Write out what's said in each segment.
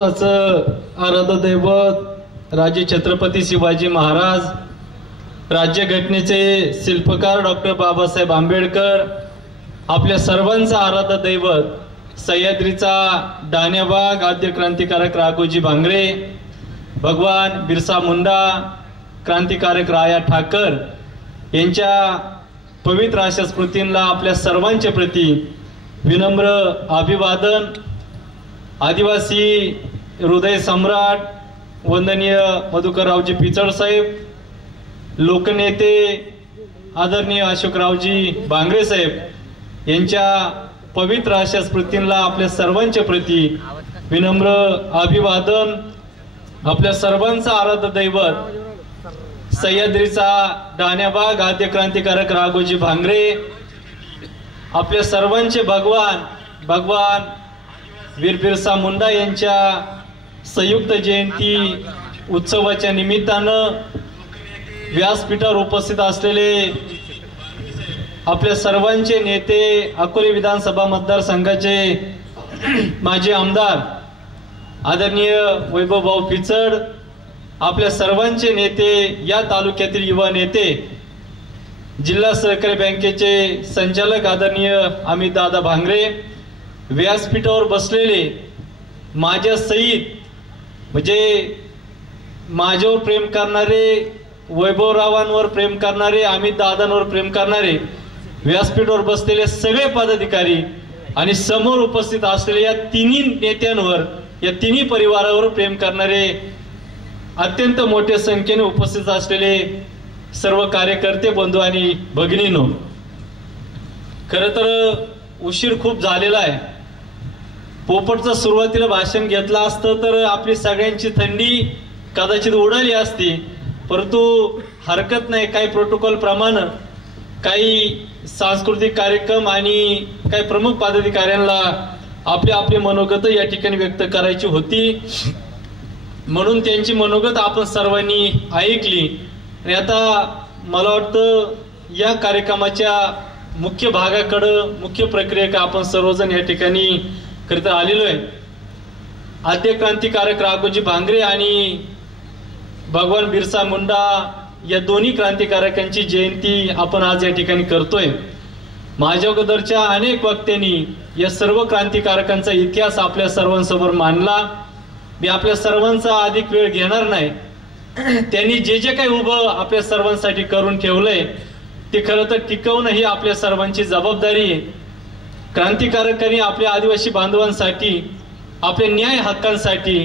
आराध्य दैवत राजे छत्रपती शिवाजी महाराज, राज्यघटनेचे शिल्पकार डॉक्टर बाबासाहेब आंबेडकर, आपल्या सर्वांचा आराध्य दैवत सह्याद्रीचा डाण्याबाग आद्य क्रांतिकारक राघोजी भांगरे, भगवान बिरसा मुंडा, क्रांतिकारक राया ठाकर यांच्या पवित्र अशा स्मृतींना आपल्या सर्वांच्या प्रती विनम्र अभिवादन। आदिवासी हृदय सम्राट वंदनीय मधुकररावजी पिचड साहेब, लोकनेते आदरणीय अशोकरावजी भांगरे साहेब यांच्या पवित्र अशा स्मृतींना आपल्या सर्वांच्या प्रती विनम्र अभिवादन। आपल्या सर्वांचा आराध्य दैवत सह्याद्रीचा डाण्याबाग आद्य क्रांतिकारक राघोजी भांगरे, आपल्या सर्वांचे भगवान वीर बिरसा मुंडा यांच्या संयुक्त जयंती उत्सवाच्या निमित्तानं व्यासपीठावर उपस्थित असलेले आपल्या सर्वांचे नेते, अकोले विधानसभा मतदारसंघाचे माजी आमदार आदरणीय वैभवभाऊ पिचड, आपल्या सर्वांचे नेते, या तालुक्यातील युवा नेते, जिल्हा सहकारी बँकेचे संचालक आदरणीय अमित दादा भांगरे, व्यासपीठावर बसलेले माझ्या सहित म्हणजे माझ्यावर प्रेम करणारे, वैभवरावांवर प्रेम करणारे, अमित दादांवर प्रेम करणारे, व्यासपीठावर बसलेले सगळे पदाधिकारी आणि समोर उपस्थित असलेले या तिन्ही नेत्यांवर, या तिन्ही परिवारावर प्रेम करणारे अत्यंत मोठ्या संख्येने उपस्थित असलेले सर्व कार्यकर्ते बंधू आणि भगिनींनो, खरं तर उशीर खूप झालेला आहे। पोपटचं सुरुवातीला भाषण घेतलं असतं तर आपली सगळ्यांची थंडी कदाचित उडाली असती, परंतु हरकत नाही, काही प्रोटोकॉल प्रमाणे काही सांस्कृतिक कार्यक्रम आणि काही प्रमुख पदाधिकाऱ्यांना आपले मनोगत या ठिकाणी व्यक्त करायची होती, म्हणून त्यांची मनोगत आपण सर्वांनी ऐकली। आणि आता मला वाटतं या कार्यक्रमाच्या मुख्य भागाकडे, मुख्य प्रक्रियेकडे आपण सर्वजण या ठिकाणी खरं आलेलो आहे। आद्य क्रांतिकारक राघोजी भांगरे आणि भगवान बिरसा मुंडा या दोन्ही क्रांतिकारकांची जयंती आपण आज या ठिकाणी करतोय। माझ्या अगोदरच्या अनेक वक्त्यांनी या सर्व क्रांतिकारकांचा इतिहास आपल्या सर्वांसमोर मांडला। मी आपल्या सर्वांचा अधिक वेळ घेणार नाही। त्यांनी जे जे काही उभं आपल्या सर्वांसाठी करून ठेवलंय ते खरं तर टिकवणं ही आपल्या सर्वांची जबाबदारी आहे। क्रांतिकारकांनी आपल्या आदिवासी बांधवांसाठी, आपल्या न्याय हक्कांसाठी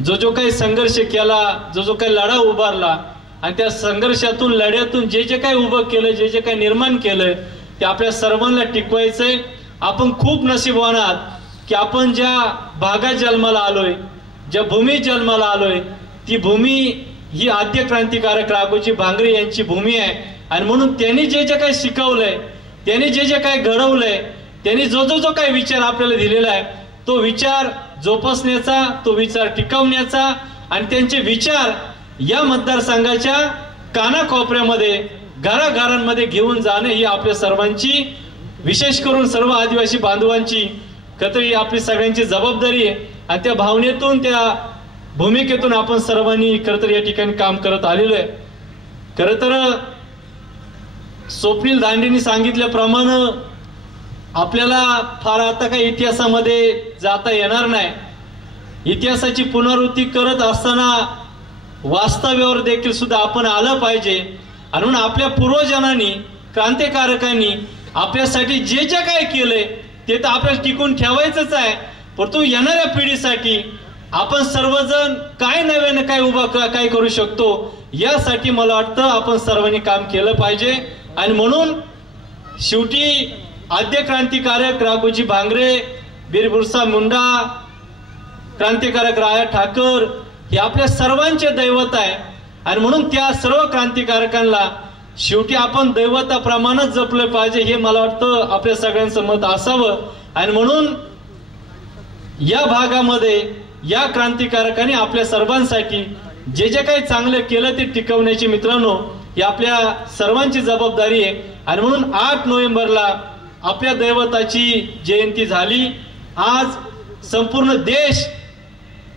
जो काही संघर्ष केला, जो काही लढा उभारला आणि त्या संघर्षातून, लढ्यातून जे जे काही उभं केलं, जे काही निर्माण केलं ते आपल्या सर्वांना टिकवायचंय। आपण खूप नशीबवान आहात की आपण ज्या भागात जन्माला आलोय, ज्या भूमीत जन्माला आलोय, ती भूमी ही आद्य क्रांतिकारक राघोजी भांगरे यांची भूमी आहे। आणि म्हणून त्यांनी जे जे काही शिकवलंय, त्यांनी जे जे काही घडवलंय, त्यांनी जो काही विचार आपल्याला दिलेला आहे तो विचार जोपासण्याचा, तो विचार टिकवण्याचा आणि त्यांचे विचार या मतदारसंघाच्या कानाकोपऱ्यामध्ये, घराघरांमध्ये घेऊन जाणं ही आपल्या सर्वांची, विशेष करून सर्व आदिवासी बांधवांची खरं ही आपली सगळ्यांची जबाबदारी आहे। आणि त्या भावनेतून, त्या भूमिकेतून आपण सर्वांनी खरं तर या ठिकाणी काम करत आलेलो आहे। खरं तर स्वप्नील दांडेंनी सांगितल्याप्रमाणे आपल्याला फार आता काही इतिहासामध्ये जाता येणार नाही। इतिहासाची पुनरावृत्ती करत असताना वास्तव्यावर देखील सुद्धा आपण आलं पाहिजे। आणि म्हणून आपल्या पूर्वजांनी, क्रांतिकारकांनी आपल्यासाठी जे जे काही केलंय ते तर आपल्याला टिकून ठेवायचंच आहे, परंतु येणाऱ्या पिढीसाठी आपण सर्वजण काय नव्यानं काय उभा काय करू शकतो यासाठी मला वाटतं आपण सर्वांनी काम केलं पाहिजे। आणि म्हणून शेवटी आद्य क्रांतिकारक राघोजी भांगरे, वीर बिरसा मुंडा, क्रांतिकारक राया ठाकर हे आपल्या सर्वांचे दैवत आहे। आणि म्हणून त्या सर्व क्रांतिकारकांना शेवटी आपण दैवताप्रमाणेच जपलं पाहिजे, हे मला वाटतं आपल्या सगळ्यांचं मत असावं। आणि म्हणून या भागामध्ये या क्रांतिकारकांनी आपल्या सर्वांसाठी जे जे काही चांगलं केलं ते टिकवण्याची मित्रांनो ही आपल्या सर्वांची जबाबदारी आहे। आणि म्हणून 8 नोव्हेंबरला आपल्या दैवताची जयंती झाली। आज संपूर्ण देश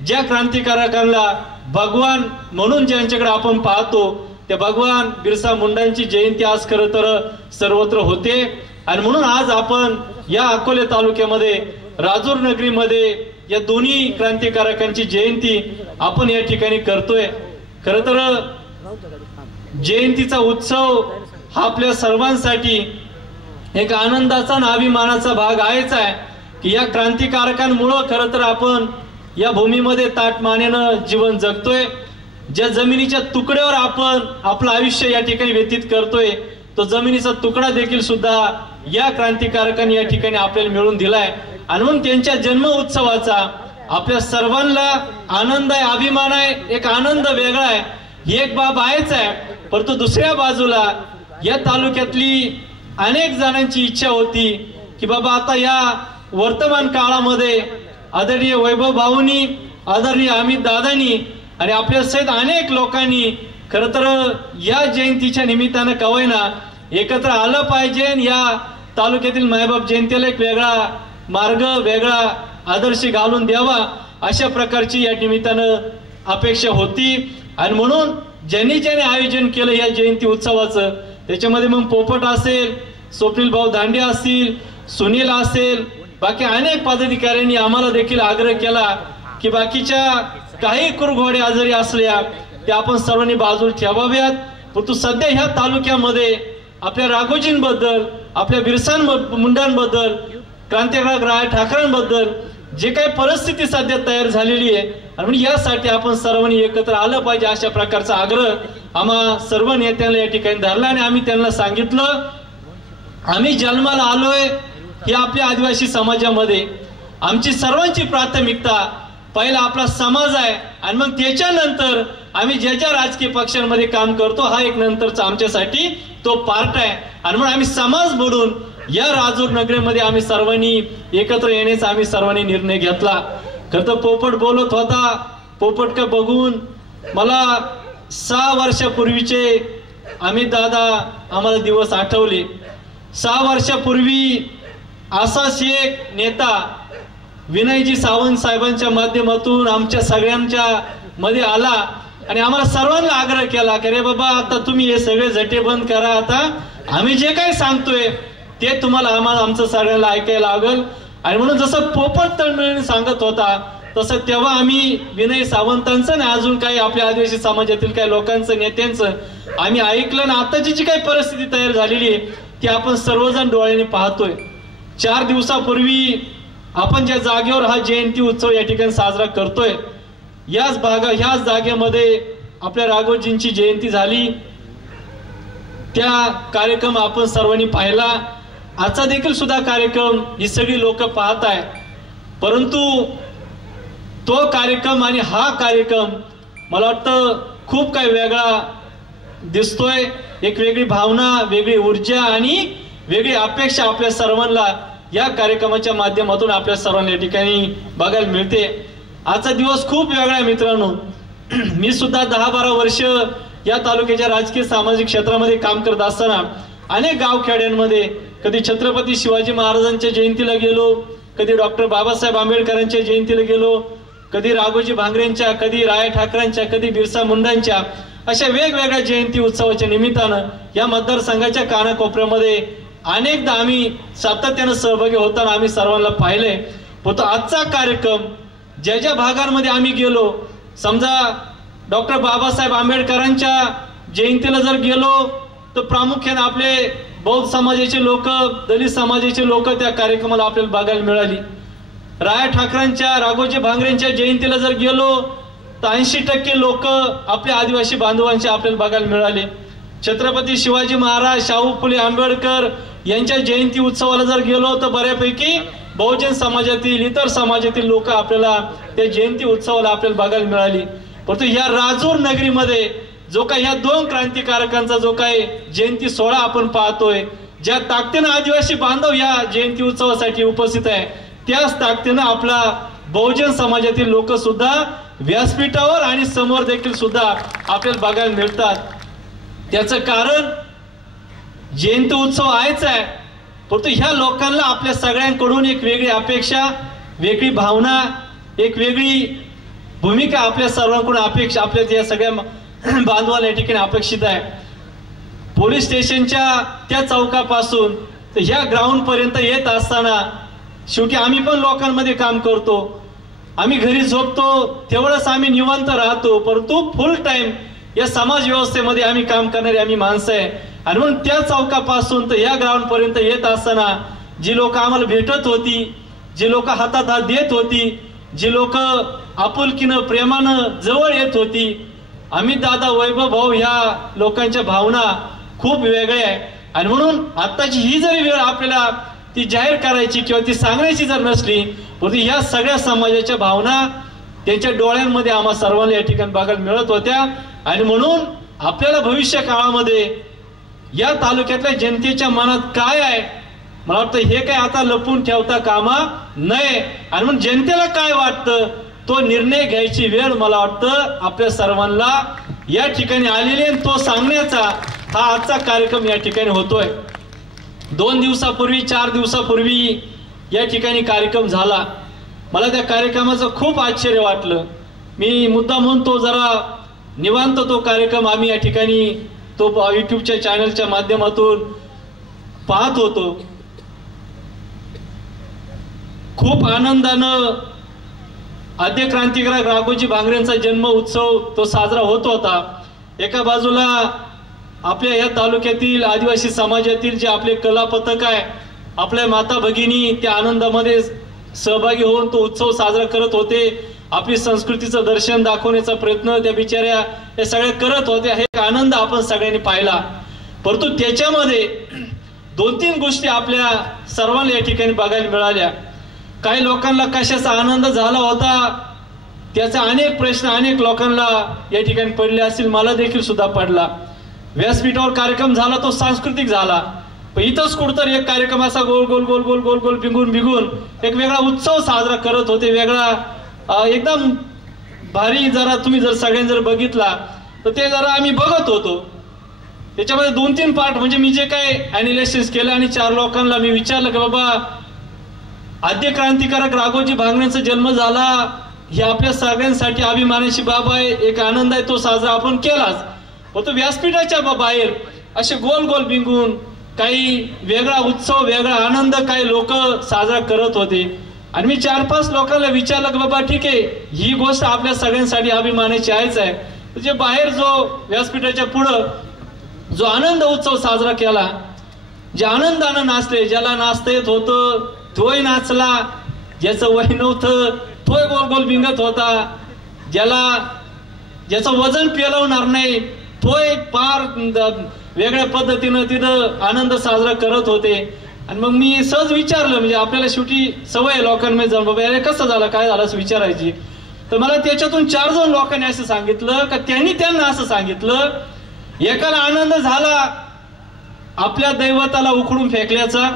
ज्या क्रांतिकारकांना भगवान म्हणून ज्यांच्याकडे आपण पाहतो, त्या भगवान बिरसा मुंडांची जयंती आज खरं तर सर्वत्र होते. आणि म्हणून आज आपण या अकोले तालुक्यामध्ये राजूर नगरीमध्ये या दोन्ही क्रांतिकारकांची जयंती आपण या ठिकाणी करतोय. खरं तर जयंतीचा उत्सव हा आपल्या सर्वांसाठी एक आनंदाचा आणि अभिमानाचा भाग आहेच आहे की या क्रांतिकारकांमुळे खरं तर आपण या भूमीमध्ये ताटमानेनं जीवन जगतोय. ज्या जमिनीच्या तुकड्यावर आपण आपलं आयुष्य या ठिकाणी व्यतीत करतोय, तो जमिनीचा तुकडा देखील सुद्धा या क्रांतिकारकांनी या ठिकाणी आपल्याला मिळवून दिलाय. आणि म्हणून त्यांच्या जन्म उत्सवाचा आपल्या सर्वांना आनंद आहे, अभिमान आहे, एक आनंद वेगळा आहे, ही एक बाब आहेच आहे. परंतु दुसऱ्या बाजूला या तालुक्यातली अनेक जणांची इच्छा होती की बाबा आता या वर्तमान काळामध्ये आदरणीय वैभव भाऊनी, आदरणीय अमित दादांनी आणि आपल्या सहित अनेक लोकांनी खरं तर या जयंतीच्या निमित्तानं कवयना एकत्र आलं पाहिजे. या तालुक्यातील मायबाप जयंतीला एक वेगळा मार्ग, वेगळा आदर्श घालून द्यावा, अशा प्रकारची या निमित्तानं अपेक्षा होती. आणि म्हणून ज्यांनी आयोजन केलं या जयंती उत्सवाचं, त्याच्यामध्ये मग पोपट असेल, स्वप्नील भाऊ दांडे असतील, सुनील असेल, बाकी अनेक पदाधिकाऱ्यांनी आम्हाला देखील आग्रह केला की बाकीच्या काही कुरघोड्या जरी असल्या त्या आपण सर्वांनी बाजूला ठेवाव्यात. परंतु सध्या ह्या तालुक्यामध्ये आपल्या राघोजींबद्दल, आपल्या बिरसा मुंडांबद्दल, क्रांतिकारक राय ठाकरेंबद्दल जे काही परिस्थिती सध्या तयार झालेली आहे, आणि यासाठी आपण सर्वांनी एकत्र आलं पाहिजे, अशा प्रकारचा आग्रह आम्हा सर्व नेत्यांना या ठिकाणी धरला. आणि आम्ही त्यांना सांगितलं, आम्ही जन्माला आलोय हे आपल्या आदिवासी समाजामध्ये, आमची सर्वांची प्राथमिकता पहिला आपला समाज आहे आणि मग त्याच्यानंतर आम्ही ज्या ज्या राजकीय पक्षांमध्ये काम करतो हा एक नंतरचा आमच्यासाठी तो पार्ट आहे. आणि म्हणून आम्ही समाज म्हणून या राजूर नगरीमध्ये आम्ही सर्वांनी एकत्र येण्याचा आम्ही सर्वांनी निर्णय घेतला. खरं तर पोपट बोलत होता, पोपट का बघून मला 6 वर्षापूर्वीचे अमित दादा आम्हाला दिवस आठवले. 6 वर्षापूर्वी असाच एक नेता विनयजी सावंत साहेबांच्या माध्यमातून आमच्या सगळ्यांच्या मध्ये आला आणि आम्हाला सर्वांना आग्रह केला की रे बाबा आता तुम्ही हे सगळे झटे बंद करा, आता आम्ही जे काही सांगतोय ते तुम्हाला आमचं सगळ्यांना ऐकायला लागेल. आणि म्हणून जसं पोपट तळमळीने सांगत होता तसं तेव्हा आम्ही विनय सावंतांचं ना अजून काही आपल्या आदिवासी समाजातील काही लोकांचं, नेत्यांचं आम्ही ऐकलं. ना आताची जी काही परिस्थिती तयार झालेली आहे ती आपण सर्वजण डोळ्याने पाहतोय. 4 दिवसापूर्वी आपण ज्या जागेवर हा जयंती उत्सव या ठिकाणी साजरा करतोय, ह्याच जागेमध्ये आपल्या राघोजींची जयंती झाली. त्या कार्यक्रम आपण सर्वांनी पाहिला. आजचा देखील सुद्धा कार्यक्रम ही सगळी लोक पाहत आहे. परंतु तो कार्यक्रम आणि हा कार्यक्रम मला वाटतं खूप काही वेगळा दिसतोय. एक वेगळी भावना, वेगळी ऊर्जा आणि वेगळी अपेक्षा आपल्या सर्वांना या कार्यक्रमाच्या माध्यमातून आपल्या सर्वांना या ठिकाणी बघायला मिळते. आजचा दिवस खूप वेगळा आहे मित्रांनो. मी सुद्धा 10-12 वर्ष या तालुक्याच्या राजकीय सामाजिक क्षेत्रामध्ये काम करत असताना अनेक गावखेड्यांमध्ये कधी छत्रपती शिवाजी महाराजांच्या जयंतीला गेलो, कधी डॉक्टर बाबासाहेब आंबेडकरांच्या जयंतीला गेलो, कधी राघोजी भांगरेंच्या, कधी राय ठाकरेंच्या, कधी बिरसा मुंडांच्या, अशा वेगवेगळ्या जयंती उत्सवाच्या निमित्तानं या मतदारसंघाच्या कानाकोपऱ्यामध्ये अनेकदा आम्ही सातत्यानं सहभागी होताना आम्ही सर्वांना पाहिले. पण आजचा कार्यक्रम ज्या ज्या भागांमध्ये आम्ही गेलो, समजा डॉक्टर बाबासाहेब आंबेडकरांच्या जयंतीला जर गेलो तर प्रामुख्याने आपले बौद्ध समाजाचे लोक, दलित समाजाचे लोक त्या कार्यक्रमाला आपल्याला बघायला मिळाली. राय ठाकरेंच्या, राघोजी भांगरेंच्या जयंतीला जर गेलो तर 80% लोक आपल्या आदिवासी बांधवांचे आपल्याला बघायला मिळाले. छत्रपती शिवाजी महाराज, शाहू फुले आंबेडकर यांच्या जयंती उत्सवाला जर गेलो तर बऱ्यापैकी बहुजन समाजातील, इतर समाजातील लोक आपल्याला त्या जयंती उत्सवाला आपल्याला बघायला मिळाली. परंतु या राजूर नगरीमध्ये जो काही ह्या 2 क्रांतिकारकांचा जो काही जयंती सोहळा आपण पाहतोय, ज्या ताकदीनं आदिवासी बांधव या जयंती उत्सवासाठी उपस्थित आहे, त्याच ताकदीनं आपला बहुजन समाजातील लोक सुद्धा व्यासपीठावर आणि समोर देखील सुद्धा आपल्याला बघायला मिळतात. त्याचं कारण जयंती उत्सव आहेच आहे, परंतु ह्या लोकांना आपल्या सगळ्यांकडून एक वेगळी अपेक्षा, वेगळी भावना, एक वेगळी भूमिका आपल्या सर्वांकडून अपेक्षा, आपल्या या सगळ्या बांधवांना या ठिकाणी अपेक्षित आहे. पोलीस स्टेशनच्या त्या चौकापासून तर ह्या ग्राउंड पर्यंत येत असताना शेवटी आम्ही पण लोकांमध्ये काम करतो, आम्ही घरी झोपतो तेवढंच आम्ही निवांत राहतो, परंतु फुल टाइम या समाज व्यवस्थेमध्ये आम्ही काम करणारे आम्ही माणसं आहे. आणि म्हणून त्या चौकापासून तर या ग्राउंड पर्यंत येत असताना जी लोक आम्हाला भेटत होती, जी लोक हातात हात देत होती, जी लोक आपुलकीनं प्रेमानं जवळ येत होती, अमित दादा, वैभव भाऊ, ह्या लोकांच्या भावना खूप वेगळ्या आहे. आणि म्हणून आत्ताची ही जरी वेळ आपल्याला ती जाहीर करायची किंवा ती सांगण्याची जर नसली, परंतु ह्या सगळ्या समाजाच्या भावना त्यांच्या डोळ्यांमध्ये आम्हा सर्वांना या ठिकाणी बघायला मिळत होत्या. आणि म्हणून आपल्याला भविष्य काळामध्ये या तालुक्यातल्या जनतेच्या मनात काय आहे, मला वाटतं हे काय आता लपून ठेवता कामा नये. आणि म्हणून जनतेला काय वाटतं तो निर्णय घ्यायची वेळ मला वाटतं आपल्या सर्वांना या ठिकाणी आलेली, आणि तो सांगण्याचा हा आजचा कार्यक्रम या ठिकाणी होतोय. 2 दिवसापूर्वी 4 दिवसापूर्वी या ठिकाणी कार्यक्रम झाला. मला त्या कार्यक्रमाचं खूप आश्चर्य वाटलं. मी मुद्दा म्हणतो जरा निवांत तो कार्यक्रम आम्ही या ठिकाणी तो युट्यूबच्या चॅनलच्या माध्यमातून पाहत होतो. खूप आनंदानं आद्य क्रांतिकारक राघोजी भांगरेंचा जन्म उत्सव तो साजरा होत होता. एका बाजूला आपल्या या तालुक्यातील आदिवासी समाजातील जे आपले कला पथक आहे, आपल्या माता भगिनी त्या आनंदामध्ये सहभागी होऊन तो उत्सव साजरा करत होते. आपली संस्कृतीचं दर्शन दाखवण्याचा प्रयत्न त्या बिचाऱ्या हे सगळे करत होते. हे एक आनंद आपण सगळ्यांनी पाहिला. परंतु त्याच्यामध्ये 2-3 गोष्टी आपल्या सर्वांना या ठिकाणी बघायला मिळाल्या. काही लोकांना कशाचा आनंद झाला होता त्याचा अनेक प्रश्न अनेक लोकांना या ठिकाणी पडले असतील, मला देखील सुद्धा पडला. व्यासपीठावर कार्यक्रम झाला तो सांस्कृतिक झाला, पण इथंच कुठतर एक कार्यक्रम असा गोल गोल गोल गोल गोल गोल बिगून एक वेगळा उत्सव साजरा करत होते, वेगळा एकदम भारी. जरा तुम्ही जर सगळ्यांनी जर बघितला तर ते जरा आम्ही बघत होतो. त्याच्यामध्ये 2-3 पार्ट म्हणजे मी जे काय अॅनालिसिस केलं आणि 4 लोकांना मी विचारलं की बाबा आद्य क्रांतिकारक राघोजी भांगरेंचा जन्म झाला, ही आपल्या सगळ्यांसाठी अभिमानाची बाब आहे, एक आनंद आहे, तो साजरा आपण केलाच. पण तो व्यासपीठाच्या बाहेर असे गोल गोल बिंगून काही वेगळा उत्सव वेगळा आनंद काही लोक साजरा करत होते. आणि मी 4-5 लोकांना विचारलं की बाबा ठीक आहे, ही गोष्ट आपल्या सगळ्यांसाठी अभिमानाची आहेच आहे. जे बाहेर जो व्यासपीठाच्या पुढं जो आनंद उत्सव साजरा केला, जे आनंदानं नाचले, ज्याला नाचता येत होतं तोही नाचला, ज्याचं वय नव्हतं तोही गोल गोल बिंगत होता, ज्याचं वजन पेलवणार नाही तोही फार वेगळ्या पद्धतीनं तिथं आनंद साजरा करत होते. आणि मग मी सहज विचारलं, म्हणजे आपल्याला शेवटी सवय लोकांमध्ये जाऊन बाबा अरे कसं झालं काय झालं असं विचारायची. तर मला त्याच्यातून 4 जण लोकांनी असं सांगितलं का त्यांना असं सांगितलं, एकाला आनंद झाला आपल्या दैवताला उखडून फेकल्याचा,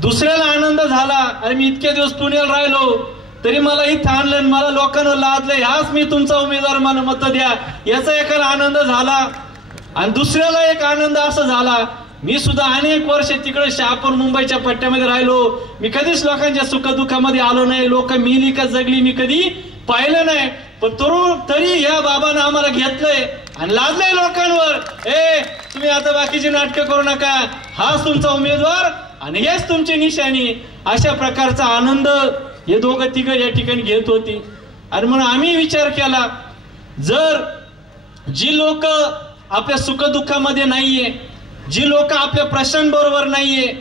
दुसऱ्याला आनंद झाला अरे मी इतके दिवस पुण्याला राहिलो तरी मला इथं आणलं, मला लोकांना लादलं, ह्याच मी तुमचा उमेदवार मला मत द्या, याचा एकाला आनंद झाला. आणि दुसऱ्याला एक आनंद असा झाला, मी सुद्धा अनेक वर्ष तिकडे शहापूर मुंबईच्या पट्ट्यामध्ये राहिलो, मी कधीच लोकांच्या सुखदुःखामध्ये आलो नाही, लोक मिली का जगली मी कधी पाहिलं नाही, पण तरी या बाबानं आम्हाला घेतलंय आणि लादलंय लोकांवर, तुम्ही आता बाकीची नाटकं करू नका, हाच तुमचा उमेदवार आणि हेच तुमची निशाणी. अशा प्रकारचा आनंद हे दोघं तिघं या ठिकाणी घेत होती. आणि म्हणून आम्ही विचार केला, जर जी लोक आपल्या सुखदुःखामध्ये नाहीये, जी लोक आपल्या प्रश्नांबरोबर नाहीये,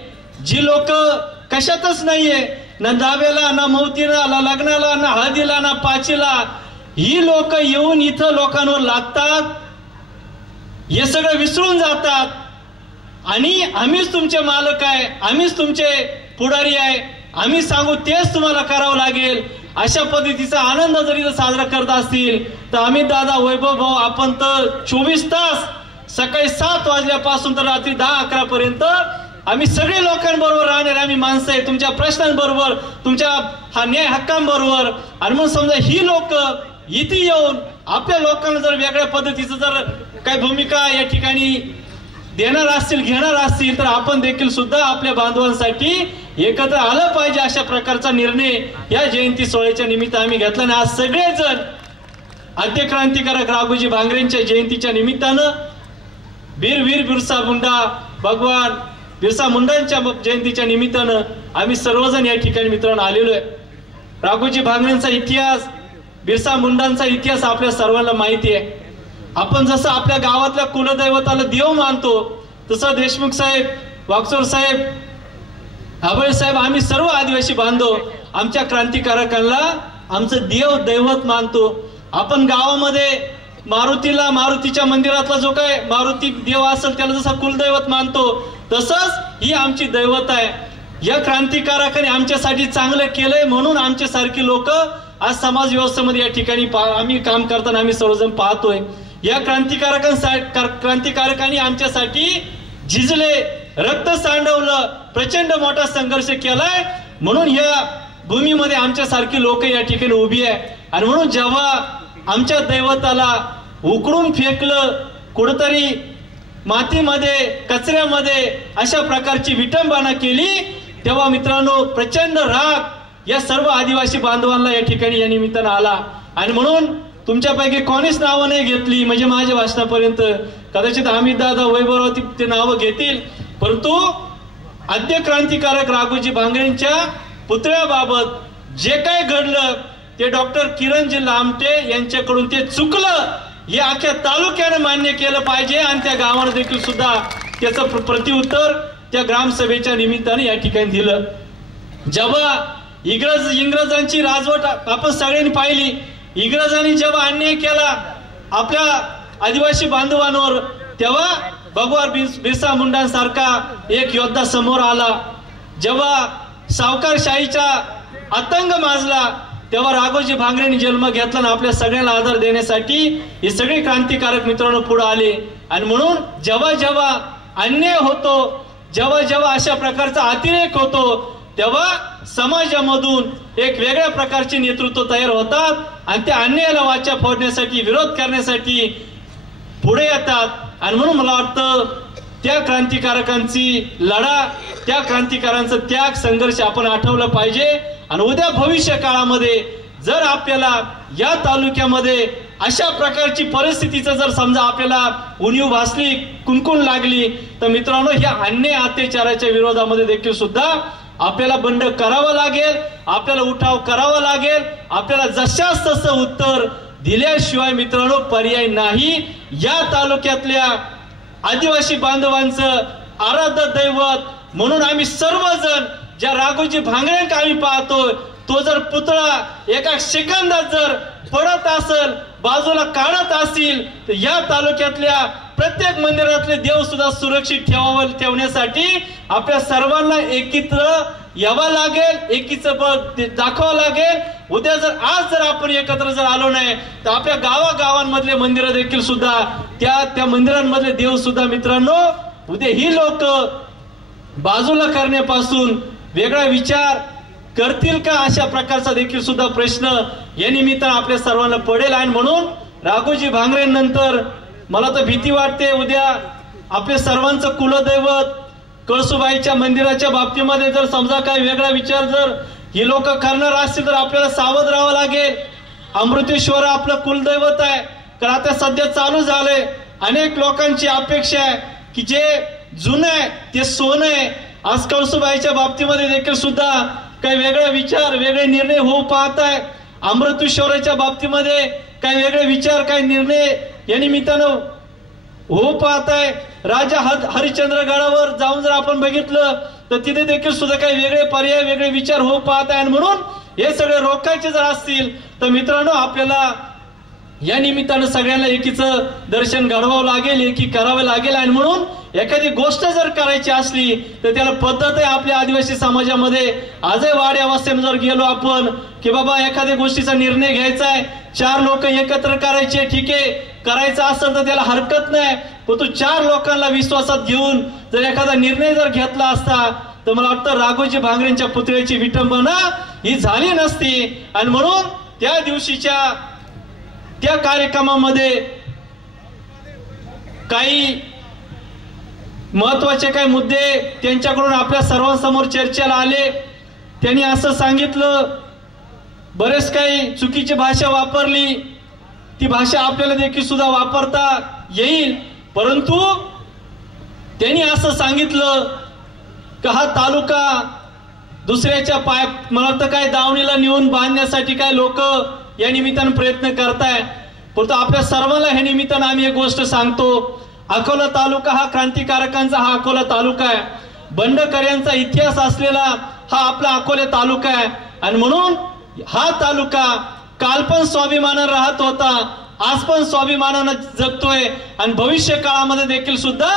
जी लोक कशातच नाहीये, ना दाव्याला ना मौतीला ना लग्नाला ना हळदीला ना पाचीला, ही लोक येऊन इथं लोकांवर लादतात, हे सगळं विसरून जातात आणि आम्हीच तुमचे मालक आहे, आम्हीच तुमचे पुढारी आहे, आम्ही सांगू तेच तुम्हाला करावं लागेल, अशा पद्धतीचा आनंद जरी साजरा करत असतील तर अमित दादा, वैभव भाऊ, आपण तर 24 तास सकाळी 7 वाजल्यापासून तर रात्री 10-11 पर्यंत आम्ही सगळे लोकांबरोबर राहणार, आम्ही माणसं आहे, तुमच्या प्रश्नांबरोबर, तुमच्या हा न्याय हक्कांबरोबर. आणि मग समजा ही लोक इथे येऊन आपल्या लोकांना जर वेगळ्या पद्धतीचं जर काही भूमिका या ठिकाणी देणार असतील घेणार असतील तर आपण देखील सुद्धा आपल्या बांधवांसाठी एकत्र आलं पाहिजे अशा प्रकारचा निर्णय या जयंती सोहळ्याच्या निमित्त आम्ही घेतला. आणि आज सगळेजण आद्य क्रांतिकारक राघोजी भांगरेंच्या जयंतीच्या निमित्तानं वीर बिरसा मुंडा भगवान बिरसा मुंडांच्या जयंतीच्या निमित्तानं आम्ही सर्वजण या ठिकाणी मित्रांनो आलेलो आहे. राघोजी भांगरेंचा इतिहास, बिरसा मुंडांचा इतिहास आपल्या सर्वांना माहिती आहे. आपण जसं आपल्या गावातल्या कुलदैवताला देव मानतो तसं देशमुख साहेब, वागचोर साहेब, आबळे साहेब, आम्ही सर्व आदिवासी बांधव आमच्या क्रांतिकारकांना आमचं देव दैवत मानतो. आपण गावामध्ये मारुतीला, मारुतीच्या मंदिरातला जो काय मारुती देव असेल त्याला जसा कुलदैवत मानतो तसंच ही आमची दैवत आहे. या क्रांतिकारकाने आमच्यासाठी चांगलं केलंय म्हणून आमच्या सारखी लोक आज समाज व्यवस्थेमध्ये या ठिकाणी आम्ही काम करताना आम्ही सर्वजण पाहतोय. या क्रांतिकारकांनी आमच्यासाठी झिजले, रक्त सांडवलं, प्रचंड मोठा संघर्ष केलाय म्हणून या भूमीमध्ये आमच्यासारखी लोक या ठिकाणी उभी आहे. आणि म्हणून जेव्हा आमच्या दैवताला उकळून फेकलं, कुठंतरी मातीमध्ये, कचऱ्यामध्ये अशा प्रकारची विटंबना केली, तेव्हा मित्रांनो प्रचंड राग या सर्व आदिवासी बांधवांना या ठिकाणी या निमित्तानं आला. आणि म्हणून तुमच्यापैकी कोणीच नावं नाही घेतली, म्हणजे माझ्या भाषणापर्यंत कदाचित अमित दादा, वैभवराव ते नावं घेतील, परंतु आद्य क्रांतिकारक राघोजी भांगरेंच्या पुतळ्याबाबत जे काय घडलं ते डॉक्टर किरणजी लामटे यांच्याकडून ते चुकलं हे अख्ख्या तालुक्याने मान्य केलं पाहिजे. आणि त्या गावाने देखील सुद्धा त्याचं प्रत्युत्तर त्या ग्रामसभेच्या निमित्ताने या ठिकाणी दिलं. जेव्हा इंग्रजांची राजवट आपण सगळ्यांनी पाहिली, इंग्रजांनी जेव्हा अन्याय केला आपल्या आदिवासी बांधवांवर, तेव्हा भगवान बिरसा मुंडांसारखा एक योद्धा समोर आला. जेव्हा सावकारशाहीचा आतंक माजला तेव्हा राघोजी भांगरेंनी जन्म घेतला आणि आपल्या सगळ्यांना आधार देण्यासाठी हे सगळे क्रांतिकारक मित्रांनो पुढे आले. आणि म्हणून जेव्हा जेव्हा अन्याय होतो, जेव्हा जेव्हा अशा प्रकारचा अतिरेक होतो, तेव्हा समाजामधून एक वेगळ्या प्रकारचे नेतृत्व तयार होतात आणि त्या अन्यायाला वाचा फोडण्यासाठी, विरोध करण्यासाठी पुढे येतात. आणि म्हणून मला वाटतं त्या क्रांतिकारकांची लढा, त्या क्रांतिकारांचा त्याग, संघर्ष आपण आठवलं पाहिजे. आणि उद्या भविष्य काळामध्ये जर आपल्याला या तालुक्यामध्ये अशा प्रकारची परिस्थितीचं जर समजा आपल्याला उणीव भासली, कुणकुण लागली, तर मित्रांनो ह्या अन्याय अत्याचाराच्या विरोधामध्ये देखील सुद्धा आपल्याला बंड करावं लागेल, आपल्याला उठाव करावा लागेल. आपल्याला जशाच तसं उत्तर दिल्याशिवाय मित्रांनो पर्याय नाही. या तालुक्यातल्या आदिवासी बांधवांचं आराध्य दैवत म्हणून आम्ही सर्वजण ज्या राघोजी भांगरेंना आम्ही पाहतोय, तो जर पुतळा एका सेकंदात जर पडत असेल, बाजूला काढत असतील, तर या तालुक्यातल्या प्रत्येक मंदिरातले देव सुद्धा सुरक्षित ठेवण्यासाठी आपल्या सर्वांना एकत्र यावं लागेल, एकीचं बळ दाखवावं लागेल. उद्या आज जर आपण एकत्र जर आलो नाही तर आपल्या गावागावांमधले मंदिरं देखील सुद्धा त्या मंदिरांमधले देव सुद्धा मित्रांनो उद्या ही लोक बाजूला करण्यापासून वेगळा विचार करतील का, अशा प्रकारचा देखील सुद्धा प्रश्न या निमित्तानं आपल्या सर्वांना पडेल. आणि म्हणून राघोजी भांगरेंनंतर मला तर भीती वाटते, उद्या आपल्या सर्वांचं कुलदैवत कळसुबाईच्या मंदिराच्या बाबतीमध्ये जर समजा काही वेगळा विचार जर ही लोक करणार असतील तर आपल्याला सावध राहावं लागेल. अमृतेश्वर आपलं कुलदैवत आहे, कारण आता सध्या चालू झालंय. अनेक लोकांची अपेक्षा आहे की जे जुनं आहे ते सोनं आहे. आज कळसुबाईच्या बाबतीमध्ये देखील सुद्धा काही वेगळे विचार, वेगळे निर्णय होऊ पाहत आहे. अमृतेश्वराच्या बाबतीमध्ये काही वेगळे विचार, काही निर्णय या निमित्तानं होऊ पाहत आहे. राजा हरिश्चंद्रगडावर जाऊन जर आपण बघितलं तर तिथे देखील सुद्धा काही वेगळे पर्याय, वेगळे विचार होऊ पाहत आहे. आणि म्हणून हे सगळे रोखायचे जर असतील तर मित्रांनो आपल्याला या निमित्तानं सगळ्यांना एकीचं दर्शन घडवावं लागेल, एकी करावं लागेल. आणि म्हणून एखादी गोष्ट जर करायची असली तर त्याला पद्धत आहे आपल्या आदिवासी समाजामध्ये. आजही वाडी अवस्थेने जर गेलो आपण की बाबा एखाद्या गोष्टीचा निर्णय घ्यायचा आहे, 4 लोक एकत्र करायचे, ठीक आहे, करायचं असेल तर त्याला हरकत नाही. पण तू 4 लोकांना विश्वासात घेऊन जर एखादा निर्णय जर घेतला असता तर मला वाटतं राघोजी भांगरेंच्या पुतळ्याची विटंबना ही झाली नसती. आणि म्हणून त्या दिवशीच्या त्या कार्यक्रमामध्ये काही महत्वाचे काही मुद्दे त्यांच्याकडून आपल्या सर्वांसमोर चर्चेला आले। त्यांनी असं सांगितलं, बरेच काही चुकीची भाषा वापरली, ती भाषा आपल्याला देखील सुद्धा वापरता येईल, परंतु त्यांनी असं सांगितलं की हा तालुका दुसऱ्याच्या पाय मला तर काय दावणीला नेऊन बांधण्यासाठी काय लोक या निमित्तानं प्रयत्न करताय, परंतु आपल्या सर्वांना ह्या निमित्तानं आम्ही एक गोष्ट सांगतो, अकोला तालुका हा क्रांतिकारकांचा हा अकोला तालुका आहे, बंडकऱ्यांचा इतिहास असलेला हा आपला अकोले तालुका आहे। आणि म्हणून हा तालुका काल पण स्वाभिमानानं राहत होता, आज पण स्वाभिमानानं जगतोय आणि भविष्य काळामध्ये देखील सुद्धा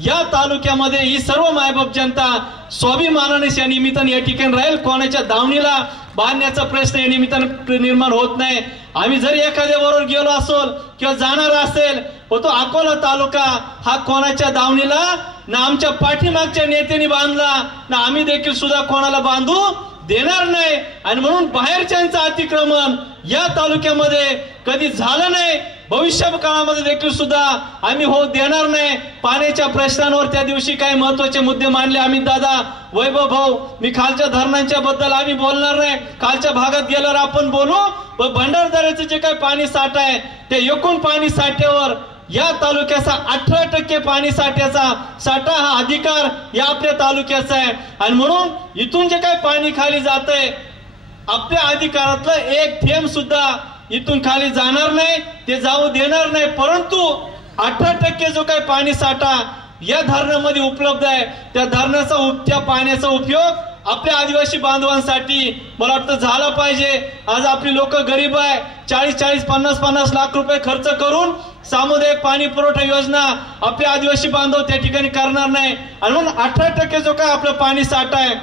या तालुक्यामध्ये ही सर्व मायबाप जनता स्वाभिमानाने या निमित्ताने या ठिकाणी राहील। कोणाच्या दावणीला बांधण्याचा प्रश्न या निमित्ताने निर्माण होत नाही। आम्ही जर एखाद्या बरोबर गेलो असेल किंवा जाणार असेल, तो अकोला तालुका हा कोणाच्या दावणीला ना आमच्या पाठीमागच्या नेत्यांनी बांधला ना आम्ही देखील सुद्धा कोणाला बांधू देणार नाही। आणि म्हणून बाहेरच्यांचं अतिक्रमण या तालुक्यामध्ये कधी झालं नाही, भविष्य काळामध्ये देखील सुद्धा आम्ही हो देणार नाही। पाण्याच्या प्रश्नांवर त्या दिवशी काही महत्वाचे मुद्दे मांडले अमित दादा, वैभव भाऊ, मी खालच्या धरणांच्या बद्दल आम्ही बोलणार नाही, खालच्या भागात गेल्यावर आपण बोलू, पण भंडारदऱ्याचं जे काही पाणी साठा आहे ते एकूण पाणी साठ्यावर या तालुक्याचा 18% पाणी साठ्याचा साठा हा अधिकार या आपल्या तालुक्याचा आहे। आणि म्हणून इथून जे काही पाणी खाली जातंय आपल्या अधिकारातलं एक थेंब सुद्धा इथून खाली जाणार नाही, ते जाऊ देणार नाही। परंतु 18% जो काही पाणी साठा या धरणामध्ये उपलब्ध आहे त्या धरणाचा त्या पाण्याचा उपयोग आपल्या आदिवासी बांधवांसाठी मला वाटतं झाला पाहिजे। आज आपली लोक गरीब आहे, 40-40, 50-50 लाख रुपये खर्च करून सामुदायिक पाणी पुरवठा योजना आपले आदिवासी बांधव त्या ठिकाणी करणार नाही। आणि म्हणून 18% जो काय आपलं पाणी साठा आहे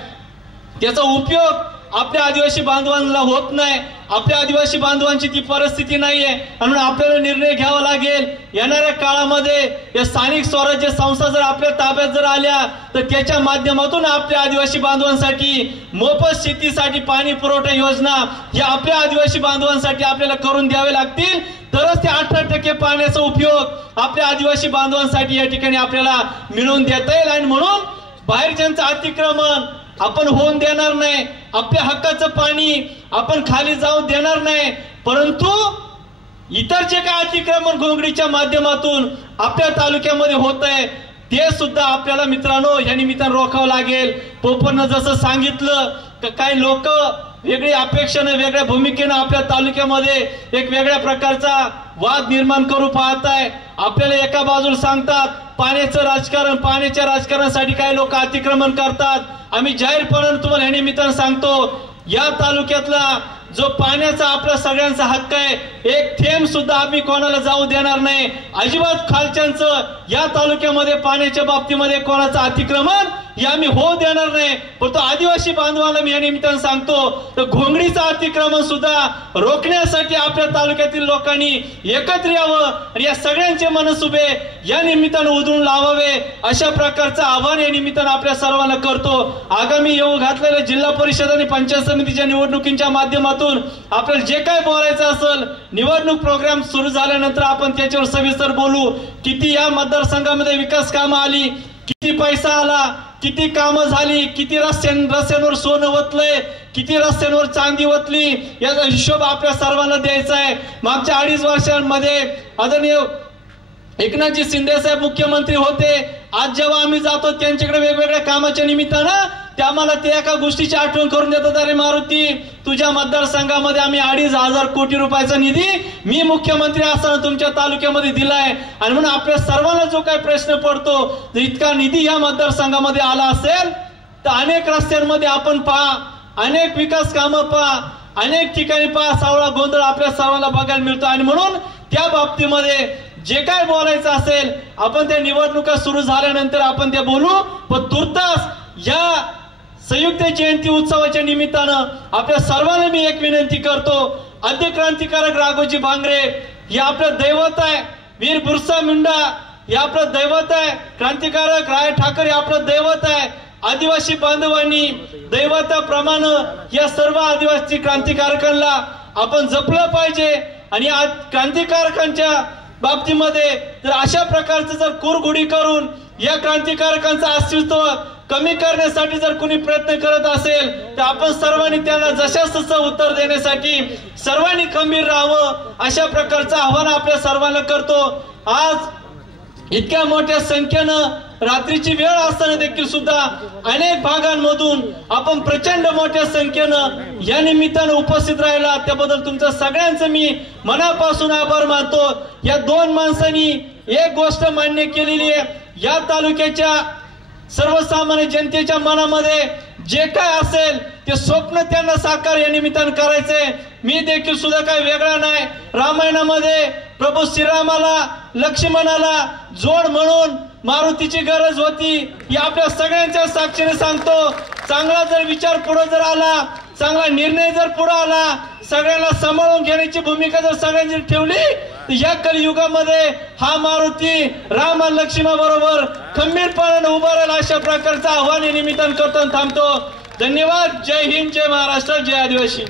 त्याचा उपयोग आपल्या आदिवासी बांधवांना होत नाही, आपल्या आदिवासी बांधवांची ती परिस्थिती नाहीये। म्हणून आपल्याला निर्णय घ्यावा लागेल, येणाऱ्या काळामध्ये या स्थानिक स्वराज्य संस्था जर आपल्या ताब्यात जर आल्या तर त्याच्या माध्यमातून आपल्या आदिवासी बांधवांसाठी मोफत शेतीसाठी पाणी पुरवठा योजना या आपल्या आदिवासी बांधवांसाठी आपल्याला करून द्यावे लागतील, तरच ते 18% पाण्याचा उपयोग आपल्या आदिवासी बांधवांसाठी या ठिकाणी आपल्याला मिळवून देता येईल। आणि म्हणून बाहेरच्यांचं अतिक्रमण आपण होऊन देणार नाही, आपल्या हक्काचं पाणी आपण खाली जाऊ देणार नाही, परंतु इतर जे काय अतिक्रमण घोंगडीच्या माध्यमातून आपल्या तालुक्यामध्ये होत आहे ते सुद्धा आपल्याला मित्रांनो या निमित्तानं रोखावं लागेल। पोपटनं जसं सांगितलं काही लोक वेगळी अपेक्षेने वेगळ्या भूमिकेने आपल्या तालुक्यामध्ये एक वेगळ्या प्रकारचा वाद निर्माण करू पाहत आहे। आपल्याला एका बाजूला सांगतात पाण्याचं राजकारण, पाण्याच्या राजकारणासाठी काही लोक अतिक्रमण करतात। आम्ही जाहीरपणे तुम्हाला या निमित्तानं सांगतो, या तालुक्यातला जो पाण्याचा आपला सगळ्यांचा हक्क आहे एक थेंब सुद्धा आम्ही कोणाला जाऊ देणार नाही, अजिबात खालच्यांचं या तालुक्यामध्ये पाण्याच्या बाबतीमध्ये कोणाचं अतिक्रमण हे आम्ही होऊ देणार नाही। पण तो आदिवासी बांधवांना मी या निमित्तानं सांगतो तर घोंगडीचं अतिक्रमण सुद्धा रोखण्यासाठी आपल्या तालुक्यातील लोकांनी एकत्र यावं आणि या सगळ्यांचे मनसुबे या निमित्तानं उधळून लावावे अशा प्रकारचं आव्हान या निमित्तानं आपल्या सर्वांना करतो। आगामी येऊ घातलेल्या जिल्हा परिषद आणि पंचायत समितीच्या निवडणुकीच्या माध्यमातून आपल्याला जे काय बोलायचं असेल निवडणूक प्रोग्राम सुरू झाल्यानंतर आपण त्याच्यावर सविस्तर बोलू। किती या मतदारसंघामध्ये विकास कामं आली, किती पैसा आला, किती कामं झाली, किती रस्त्यांवर सोनं वतलंय, किती रस्त्यांवर चांदी वतली, याचा हिशोब आपल्या सर्वांना द्यायचा आहे। मागच्या 2.5 वर्षांमध्ये आदरणीय एकनाथजी शिंदे साहेब मुख्यमंत्री होते, आज जेव्हा आम्ही जातो त्यांच्याकडे वेगवेगळ्या कामाच्या निमित्तानं ते आम्हाला त्या एका गोष्टीची आठवण करून देतात, अरे मारुती तुझ्या मतदारसंघामध्ये आम्ही 2,500 कोटी रुपयाचा निधी मी मुख्यमंत्री असताना तुमच्या तालुक्यामध्ये दिलाय। आणि म्हणून आपल्या सर्वांना जो काही प्रश्न पडतो जर इतका निधी या मतदारसंघामध्ये आला असेल तर अनेक रस्त्यांमध्ये आपण पहा, अनेक विकास कामं पहा, अनेक ठिकाणी पहा सावळा गोंधळ आपल्या सर्वांना बघायला मिळतो। आणि म्हणून त्या बाबतीमध्ये जे काय बोलायचं असेल आपण त्या निवडणुका सुरू झाल्यानंतर आपण ते बोलू, पण तुर्तास या संयुक्त जयंती उत्सवाच्या निमित्तानं आपल्या सर्वांना मी एक विनंती करतो, आद्य क्रांतिकारक राघोजी भांगरे हे आपलं दैवत आहे, वीर बिरसा मुंडा हे आपलं दैवत आहे, क्रांतिकारक राय ठाकरे आपलं दैवत आहे। आदिवासी बांधवांनी दैवताप्रमाणे या सर्व आदिवासी क्रांतिकारकांना आपण जपलं पाहिजे। आणि आज क्रांतिकारकांच्या बाबतीमध्ये जर अशा प्रकारचं जर कुरघोडी करून या क्रांतिकारकांचं अस्तित्व कमी करण्यासाठी जर कोणी प्रयत्न करत असेल तर आपण सर्वांनी त्यांना जशास तसं उत्तर देण्यासाठी सर्वांनी खंबीर राहावं अशा प्रकारचं आव्हान आपल्या सर्वांना करतो। आज इतक्या मोठ्या संख्येनं रात्रीची वेळ असताना देखील सुद्धा अनेक भागांमधून आपण प्रचंड मोठ्या संख्येनं या निमित्तानं उपस्थित राहिला त्याबद्दल तुमचं सगळ्यांचं मी मनापासून आभार मानतो। या दोन माणसांनी एक गोष्ट मान्य केलेली आहे, या तालुक्याच्या सर्वसामान्य जनतेच्या मनामध्ये जे काय असेल ते स्वप्न त्यांना साकार या निमित्तानं करायचंय। मी देखील सुद्धा काही वेगळा नाही। रामायणामध्ये प्रभू श्रीरामाला लक्ष्मणाला जोड म्हणून मारुतीची गरज होती ही आपल्या सगळ्यांच्या साक्षीने सांगतो। चांगला जर विचार पुढे जर आला, चांगला निर्णय जर पुढे आला, सगळ्यांना सांभाळून घेण्याची भूमिका जर सगळ्यांनी ठेवली तर या कलियुगामध्ये हा मारुती राम आणि लक्ष्मण बरोबर खंबीरपणाने उभा राहील अशा प्रकारचं आव्हान या निमित्तानं करताना थांबतो। धन्यवाद। जय हिंद, जय महाराष्ट्र, जय आदिवासी।